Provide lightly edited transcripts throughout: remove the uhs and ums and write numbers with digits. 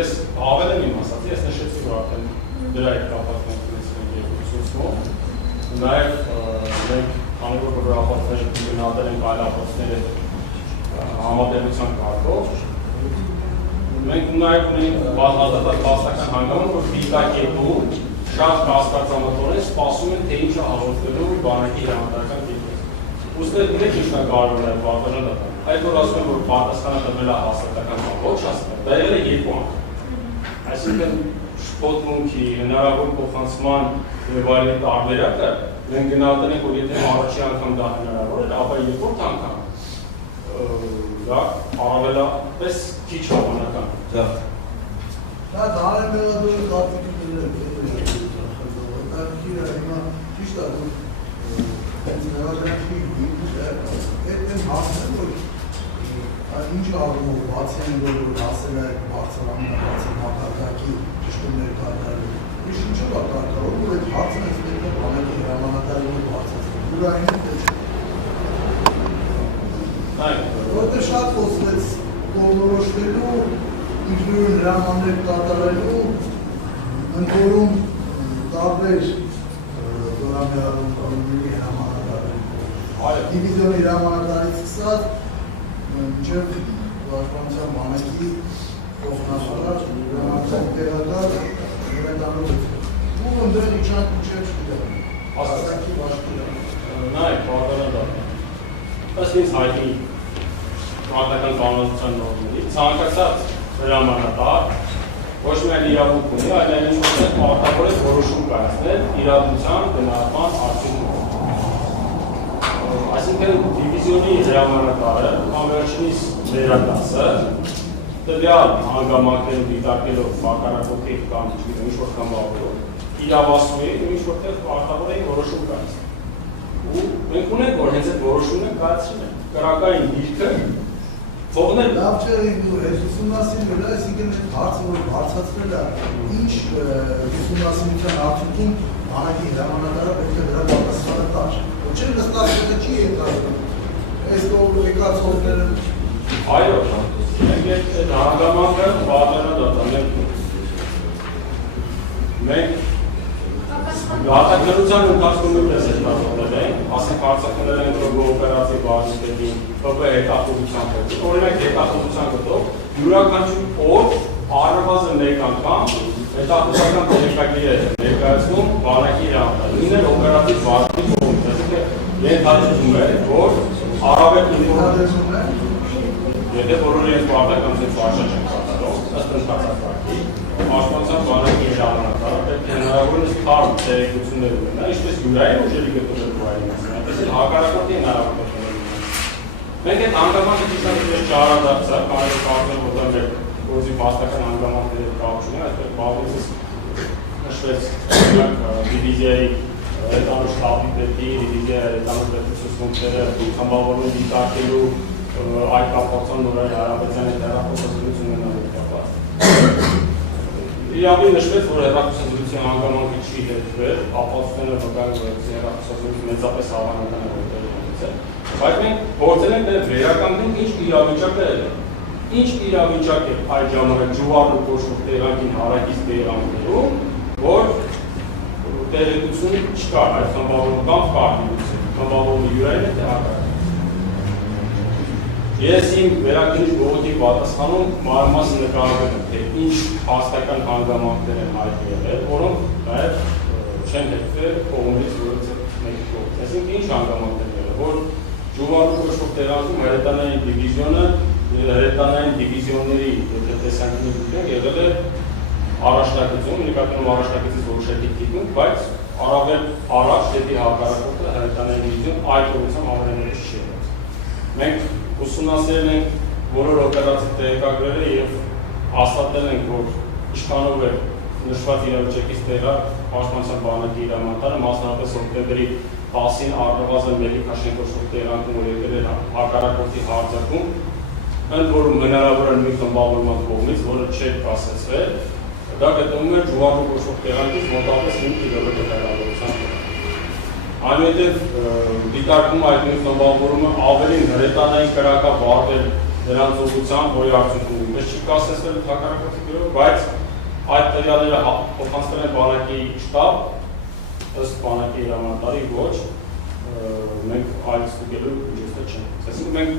ես ավել եմ իմ ասացի, ես նշեցի, որ արդեն դրա հետ կապված ենք երկուսուցմով, նաև մենք քանի որ ապացույցները գնահատել ենք այլ ապացույցների համատեղության կարգով, մենք նաև ունենք բազմազատած փաստական հանգամանք, որ դիտակետու շատ կասկածամտորեն սպասում են, թե ինչ է հաղորդելու բանակի հրամանատարական կետից։ Ուստի դուք ինչ է կարևոր է բարձրացնել դա։ Այդ որ ասում են, որ պատասխանը տվել է հաստատական բան, ոչ հաստատ, դա եղել է երկու անգամ։ Այսինքն շփոթմունքի, հնարավոր փոխանցման եւ այլն տարբերակը մենք գնահատել ենք, որ եթե առաջի անգամ դա հնարավոր է, ապա երկրորդ անգամ դա առավելապես քիչ հավանական է։ Դա դարեմեղադորը կապիտուլներ է, ճիշտ է, հենց նեղադրանքի դեպքեն հասնել, որ ինչ աղմով բացի են, որ հասել է բարձրանում, բացի մակարդակի ճշտումներ կատարելու, ինչ ինչով է կարգավոր, որ այդ հարցն ես պետք է բանակի հրամանատարի բարձրացնել, որ այն է թե որտեղ շատ խոսվեց կողմնորոշվելու, ինքնուրույն հրամաններ կատարելու, ընդորում տարբեր զորամիավորների հրամանատարների, դիվիզիոնի հրամանատարից սկսած, մինչև պաշտպանության բանակի փոխնախարար, հրամանության տեղակալ, ու ընդրել իջան մինչև հասարակի բաշխիլը։ Նայ, բավականադառ։ Ըստ ինձ հայտնի մարտական կանոնադրության նորմերի ցանկացած հրամանատար ոչ միայն իրավունք ունի, այլ այն ինչ-որ պարտավոր է որոշում կայացնել իրավունքության գնահատման արդյունքում։ Այսինքն դիվիզիոնի հրամանատարը անվերջինիս վերադասը տվյալ հանգամանքներում դիտարկելով հակառակորդի կամ ինչ-որ խմբավորով իրավասու է ու ինչ-որ տեղ պարտավոր է որոշում կայացնել։ Ու մենք ունենք, որ հենց այդ որոշումները կայացրել են կրակային դիրքը թողնել։ Լավ չէ, այս ուսումնասիրի վրա, այսինքն այդ հարցը, որ բարձրացրել է, ինչ ուսումնասիրության արդյունքում բանակի հրամանատարը պետք է դրա պատասխանը տար։ Ոչ էլ նստածները չի եկած, այս եկածողները։ Այո, մենք այդ հանգամանքը բավականադառ մենք Գաղթականության ընթացքում նույնպես է ստացվել են, ասենք արձակնել են օպերացիա բաժնետին, ՊՊ հետախուզության գծով, օրինակ հետախուզության գծով, յուրաքանչյուր օր առնվազն մեկ անգամ հետախուզական տեղեկագիր է ներկայացնում բանակի հրամանատարը, նույնն օպերատիվ բաժնի կողմից, այսինքն ենթադրվում է, որ առավել ինֆորմացիա եթե բոլորը իրենց պարտական վարժան չեն կատարում, ըստ ընթացած կարգի, պաշտպանության բանակի հրամանատարը պետք է հնարավորինս թարմ տեղեկություններ ունենա, ինչպես յուրային ուժերի գտնվելու այլ մասին, այնպես էլ հակառակորդի հնարավորություններ ունենա։ Մենք այդ հանգամանքը ճիշտ չարադարձա, կարելի է կարծել, որ դա մեր գործի փաստական հանգամանքների կապ չունի, այսպես բավականին նշվեց դիվիզիայի հետանուր շտաբի պետի, դիվիզիայի հետանուր պետի ցուցմունքները խմբավորում դիտարկելու այդ կապակցության նորային հարաբերության հետ հեռախոսազրույց ունենալու կապված։ Իրավի նշվեց, որ հեռախոսազրույցի հանգամանքը չի հետվել, ապացույցները վկայում որ հեռախոսազրույցը մեծապես հավանական է որտեղ ունեցել, բայց մենք փորձել ենք վերականգնել ինչ իրավիճակը է։ Ինչ իրավիճակ է այդ ժամանակ ջուվարու կոչվող տեղանքին հարակից տեղանքներում, որ տեղեկություն չկար այդ խմբավորումը կամ խմբավորումը յուրային է թե հակառակ։ Ես իմ վերականգնիչ բողոքի պատասխանում մանրամասն նկարագրել եմ, թե ինչ հաստական հանգամանքներ են հայտնի եղել, որոնք նաև չեն հետևել կողմերից որից մեկի կողմից։ Այսինքն ինչ հանգամանքներ եղել, որ ջուվարու կոչվող տեղանքում հրետանային դիվիզիոնը հրետանային դիվիզիոնների եթե տեսանկյունից եղել է առաջնակցում, նկատառում առաջնակցից որոշակի թիկունք, բայց առավել առաջ դեպի հակառակորդը հրետանային դիվիզիոն այդ ուղղությամբ ամենից չի եղել։ Մենք ուսումնասիրել ենք բոլոր օպերացիա տեղեկագրերը եւ հաստատել ենք, որ իշխանով է նշված իրավիճակից տեղակ պաշտպանության բանակի հրամանատարը, մասնավորապես հոկտեմբերի 10-ին առնվազն մեկի քաշենկոչվող տեղանքում որ եկել է հակառակորդի հարձակում, ընդ որում հնարավոր է մի խմբավորման կողմից, որը չէր կասեցվել, դա գտնվում է ջուվարու կոչվող տեղանքից մոտավորապես 5 կիլոմետր հեռավորությամբ։ Այնուհետև դիտարկում այդ խմբավորումը ավելին հրետանային կրակա վարվել նրանց ուղղությամբ, որի արդյունքում ես չի կասեցվել հակառակորդի գրով, բայց այդ տվյալները փոխանցվել են բանակի շտաբ, ըստ բանակի հրամանատարի ոչ, մենք այլ ստուգելու ուժեստը չենք։ Այսինքն մենք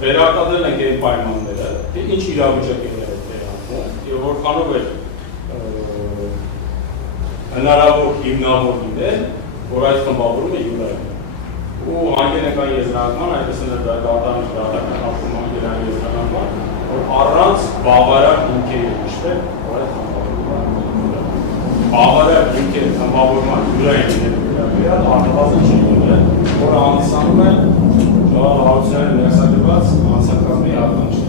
վերարտադրել ենք այն պայմանները, թե ինչ իրավիճակներ է տեղանում, եւ որքանով է հնարավոր հիմնավոր լինել, որ այդ խմբավորումը յուրայինն է։ Ու անգել ենք այն եզրահանգման, այդպես էլ դատարան ապրում անգել այն եզրահանգման, որ առանց բավարար հիմքերի նշվել, որ այդ խմբավորումը բավարար հիմքերի խմբավորման յուրային լինելու առնվազն չի լինել, որը հանդիսանում է հարությունների ներսագրված անձնակազմի ականջներից։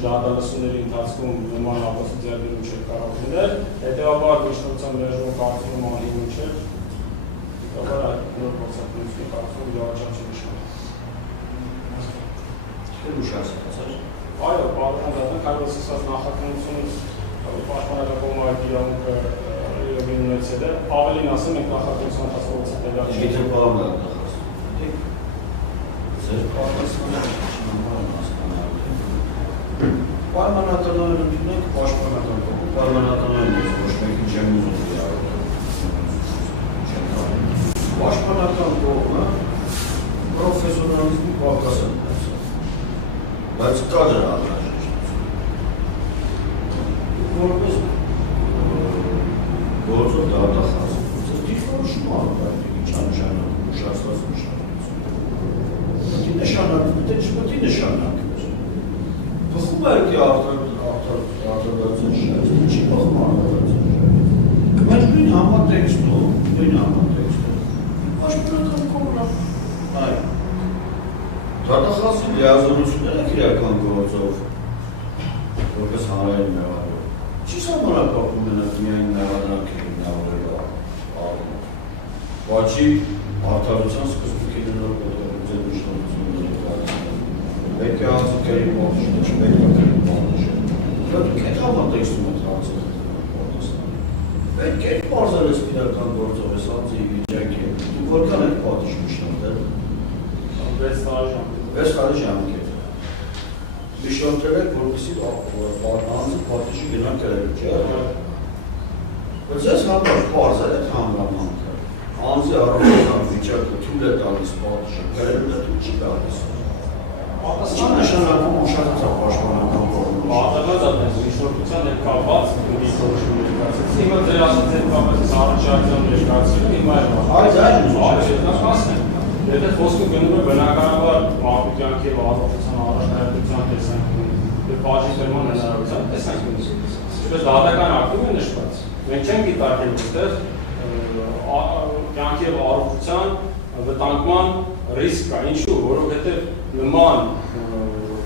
Դատալսումների ընթացքում նման ապացույցներում չէր կարող լինել, հետևաբար միջնորդության մերժում կարծում անհիմն չէր, հետևաբար այդ նոր փորձարկումների կարծում իրավաճառ չնշանակի։ Թե ուշացած էր։ Այո, պատմական հայրոսացած նախաքննությունից պաշտպանական այդ իրավունքը ունեցել է, ավելին ասեմ ենք նախաքննության հասարակության տեղակ չի։ Եթե բանը նախասում։ Ձեր պատասխանը պայմանականորեն ընդունենք պաշտպանական կողմ, պայմանականորեն ես ոչ մեկին չեմ ուզում պաշտպանական կողմը պրոֆեսիոնալիզմի պակաս է ունեցել, բայց կա դրա անհրաժեշտություն։ Որպես գործով դատախազ, դիրքորոշում անում այդ ինչ անշանակում, ուշացված նշանակություն։ Պետք է նշանակվի։ Բխում է դի արտադրության շահը, չի բխում արտադրության շահը։ Բայց նույն համատեքստում, պաշտպանական կողմը, այ, դատախազի լիազորությունները քրեական գործով, որպես հանրային մեղավոր, չի սահմանափակվում միայն մեղադրանքերի հիմնավորելու առումով, բացի արտադրության սկզբունքների նոր կոտրել միջնորդությունների պետք է անձիկերի պարտիժը, չպետք է կերի պարտիժը։ Դուք այդ համատեքստում եք հարցել Պարտիստանը։ Պետք է պարզել ես իրական գործով ես անձի վիճակի, դուք որքան եք պարտիժ միջնորդել։ 6 տարի ժամկետ։ Միջնորդել եք, որպեսզի անձի պարտիժի գնա կրելու, չէ՞։ Բայց ես հանդարտ պարզել եք հանգամանքը։ Անձի առողջական վիճակը թույլ է տալիս պարտիժը կրելու, դա չի տալիս։ Չի նշանակում ուշադրության պաշտպանական կողմը։ Պատահած այդպես միջնորդության հետ կապված դիրքորոշումներ կացեցի։ Հիմա ձեր ասած հետ կապված առաջարկության ներկայացումը հիմա է։ Այդ այն ասեմ։ Եթե խոսքը գնում է բնականաբար մարդու կյանքի եւ առողջության առաջնահերթության տեսանկյունից, եւ բաժի ֆերման հնարավորության տեսանկյունից։ Ինչպես դատական ակտում է նշված։ Մենք չենք դիտարկել այստեղ կյանքի եւ առողջության վտանգման ռիսկ կա, ինչու, որովհետև նման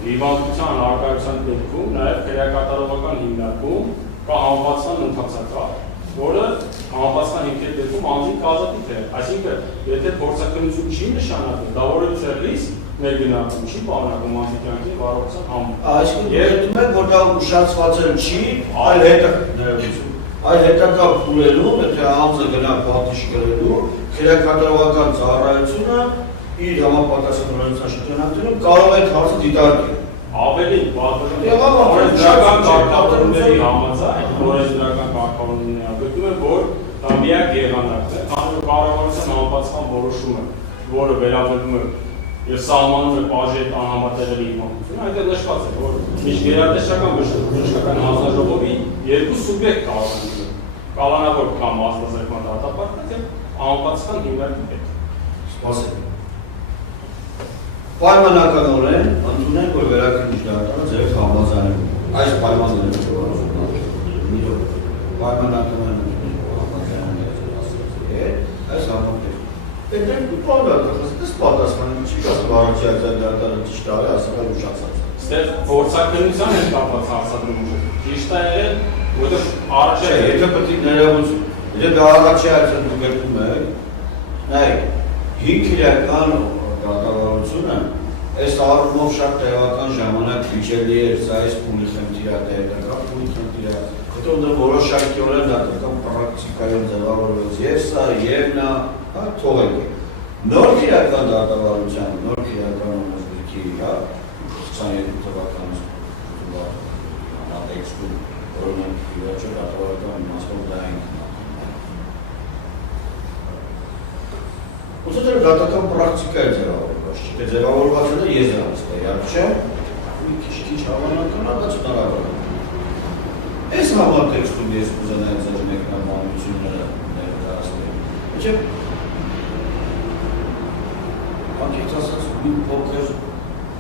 հիվանդության արկայության դեպքում նաև քրեակատարողական հիմնարկում կա համապատասխան ընթացակարգ, որը համապատասխան հիմքերի դեպքում անձին կազատիվ է։ Այսինքն, եթե փորձաքննություն չի նշանակում, դա որևիցե ռիսկ ներգնահատում չի պարունակում անձի կյանքի եւ առողջության համար։ Այսինքն, երբ որ դա ուշացված չի, այլ հետակա փուլերում, եթե անձը գնա պատիժ կրելու, քրեակատարողական ծառայությունը իր համապատասխանության շրջանակներում կարող է հարցը դիտարկել։ Ավելին, օրենսդրական կարգավորումների համաձայն, օրենսդրական կարգավորումների գտնում է, որ դա միակ եղանակն է, քանի որ կառավարության համապատասխան որոշումը, որը վերաբերում է եւ սահմանում է բաժի հետ անհամատեղելի հիվանդություն, այնտեղ նշված է, որ միջգերատեսչական բժշկական հանձնաժողովի երկու սուբյեկտ կարող են լինել, կալանավոր կամ աստվածաշրջան դատապարտած եւ անպատասխան հիմնարկի հետ։ Սպասենք։ Պայմանականորեն ընդունենք, որ վերաքննիչ դատարանը ձեր համաձայնում այս պայմանները պայմանականորեն Դու բանակ ես պատասխանում չի ասում առաջի ակտիվիտետը ճիշտ է, ասում եմ ուշացած։ Ստեղ փորձակնության են կապված հարցադրումը։ Ճիշտ է եղել, որովհետև առաջ Չէ, եթե պետք է ներողություն, եթե առաջի ակտիվիտետը գտնում եք, նայեք, 5 իրական դատավարությունը այս առումով շատ տեղական ժամանակ վիճելի էր, սա այս փուլի խնդիր է, տեղական փուլի խնդիր է, հետո դա որոշակիորեն դատական պրակտիկայում ձևավորվեց եւ սա եւ նա, հա, թողեք։ Նոր իրական դատավարության, նոր իրական ուսուցիչի, հա, 22 թվականից տեքստում օրինակ իրաչը դատավարական իմաստով դա ենք։ Ուսուցիչը դատական պրակտիկա է ձևավորված, չէ՞, ձևավորված է եզրահանգստի, չէ՞, մի քիչ հավանական է, բայց հնարավոր է։ Այս համատեքստում ես կուզենայի ձեր մեկնաբանությունները ներկայացնել, չէ՞։ Անկեղծ ասած, մի փոքր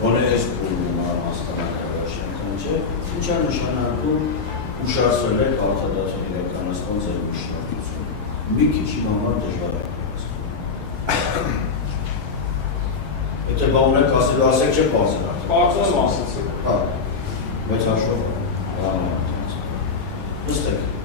գոնե այս փուլում հասկանալի շենքն չէ, ինչ է նշանակում ուշացրել եք արտադատության իրականացման ձեր ուշադրությունը։ Մի քիչ իմ համար դժվար է հասկանալ։ Եթե բա ունեք ասելու, ասեք չէ բարձր է։ Բարձր եմ ասացի։ Հա, բայց հաշվով, նստեք։